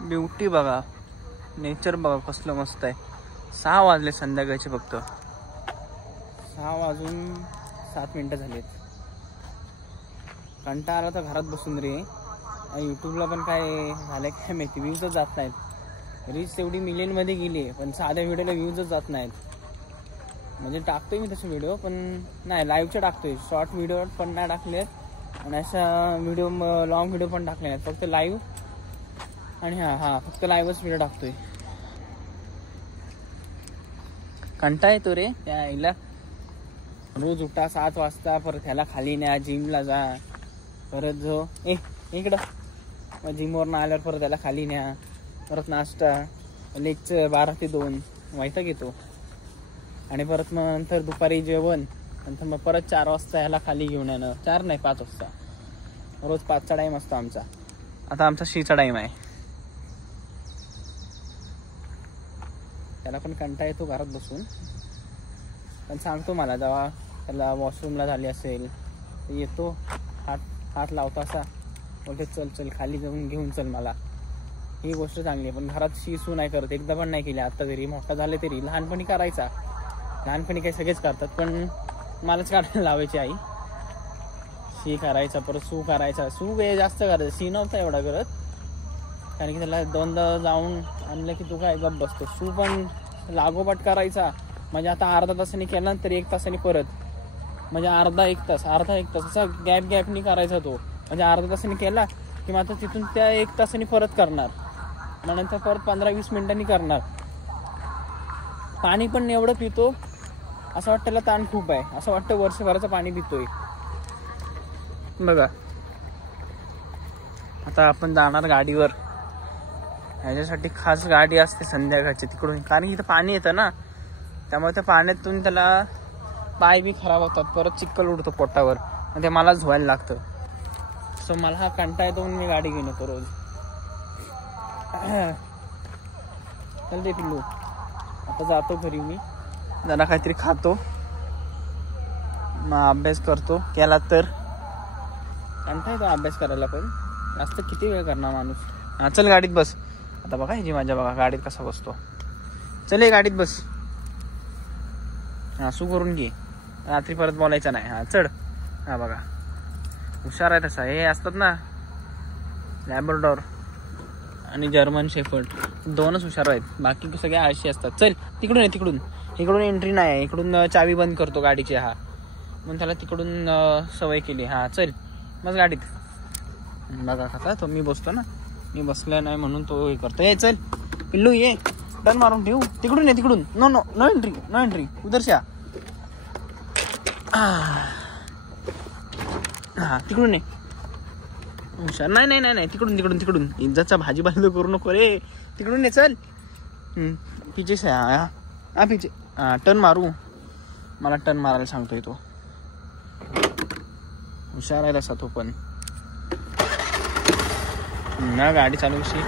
ब्युटी बघा, नेचर बघा कसलं मस्त आहे. 6 वाजले संध्याकाळचे, फक्त 6 वाजून 7 मिनिटं झालेत. कंटाळा आला तर घरात बसून रे. यूट्यूबला पण काय झालं काय माहिती, व्ह्यूजच जात नाहीत. रीच एवढी मिलियनमध्ये गेली पण साध्या व्हिडिओला व्ह्यूजच जात नाहीत. म्हणजे टाकतोय मी तसे व्हिडिओ, पण नाही लाईव्हचे टाकतोय. शॉर्ट व्हिडिओ पण नाही टाकलेत आणि अशा व्हिडिओ लॉंग व्हिडिओ पण टाकले नाहीत. फक्त लाईव्ह आणि फक्त लाईव्हच व्हिडिओ टाकतोय. कंटाळा येतो रे त्या आईला. रोज उठा 7 वाजता, परत ह्याला खाली न्या, जिमला जा, परत जो इकडं जिमवरून आल्यावर परत त्याला खाली न्या, परत नाश्ता, लेक्चर 12 ते 2 वैताग येतो. आणि परत मग नंतर दुपारी जेवण, नंतर मग परत 4 वाजता ह्याला खाली घेऊन येणं. 4 नाही 5 वाजता. रोज 5चा टाईम असतो आमचा. आता आमचा 6चा टाईम आहे. त्याला पण कंटाळा येतो घरात बसून. पण सांगतो मला जेव्हा त्याला वॉशरूमला झाली असेल येतो, हात लावतो असा, बोलते चल चल खाली जाऊन घेऊन चल मला. ही गोष्ट चांगली आहे. पण घरात शिसू नाही करत, एकदा पण नाही केली आता तरी. मोठा झाले तरी लहानपणी करायचा. लहानपणी काही सगळेच करतात, पण मलाच काढायला लावायची आई. शी करायचा, परत सू करायचा. सू जास्त करायचा, शी नव्हता एवढा करत, कारण की त्याला 2दा जाऊन आणलं की तू काय गप बसतो. सू पण लागोपाठ करायचा. म्हणजे आता अर्धा तासाने केला तर 1 तासाने परत, म्हणजे अर्धा एक तास असा गॅपनी करायचा तो. म्हणजे अर्धा तासाने केला की मग आता तिथून त्या 1 तासाने परत करणार, मग नंतर परत 15-20 मिनिटांनी करणार. पाणी पण एवढं पितो असं वाटतं त्याला ताण खूप आहे, असं वाटतं वर्षभराचं पाणी पितोय बघा. आता आपण जाणार गाडीवर. ह्याच्यासाठी खास गाडी असते संध्याकाळची तिकडून, कारण की इथं पाणी येतं ना, त्यामुळे त्या पाण्यातून त्याला पाय बी खराब होतात, परत चिखल उडतो पोटावर आणि ते मलाच धुवायला लागतं. सो मला हा कंटाळा येतो म्हणून मी गाडी घेऊन येतो रोज. चल दे पिल्लू, आता जातो घरी मी, जरा काहीतरी खातो, मग अभ्यास करतो. केला तर कंटाळा येतो अभ्यास करायला, पण जास्त किती वेळ करणार माणूस. हा चल गाडीत बस. आता बघा ह्याची माझ्या बघा गाडीत कसा बसतो. चल ये गाडीत बस. सू करून घे, रात्री परत बोलायचं नाही. चढ. बघा हुशार आहे तसा. हे असतात ना लॅब्राडोर आणि जर्मन शेफर्ड, 2च हुशार आहेत, बाकी सगळे आळशी असतात. चल तिकडून आहे, इकडून एंट्री नाही आहे. इकडून चावी बंद करतो गाडीची म्हणून त्याला तिकडून सवय केली. चल मग गाडीत बघा कसा तो. मी बसतो ना, मी बसला नाही म्हणून तो हे करतो. ये चल पिल्लू, ये टर्न मारून ठेवू. तिकडून ये, तिकडून. नो एंट्री उधर से. तिकडून ये. हुशार. नाही तिकडून इज्जतचा भाजी बांधू करू नको रे. तिकडून ये चल. पिचे से पिचे. टर्न मारू. मला टर्न मारायला सांगतोय तो. हुशार आहे तसा तो पण. ना गाडी चालू कशी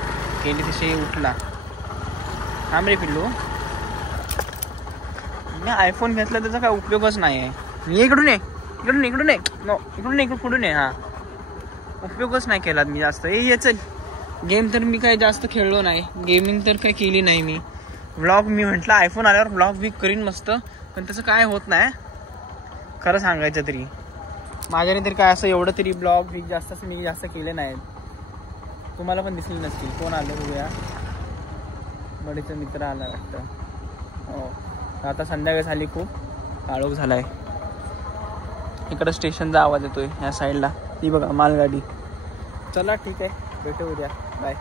केली तशी उठला. थांब रे पिल्लू, मी आयफोन घेतला त्याचा काय उपयोगच नाही आहे. इकडून ये. उपयोगच नाही केला मी जास्त. ये चल. गेम तर मी काही जास्त खेळलो नाही, गेमिंग तर काही केली नाही मी. व्लॉग मी म्हटलं आयफोन आल्यावर व्लॉग बी करीन मस्त, पण त्याचं काय होत नाही खरं सांगायचं तरी. माझ्याने तरी काय असं एवढं तरी ब्लॉग जास्त मी जास्त केले नाहीत. तुम्हाला पण दिसले नसतील. कोण आलं बघूया. बडीचा मित्र आला वाटतं. हो, आता संध्याकाळ झाली, खूप काळोख झालाय. इकडं स्टेशनचा आवाज येतोय या साईडला. ती बघा मालगाडी. चला ठीक आहे, भेटू उद्या. बाय.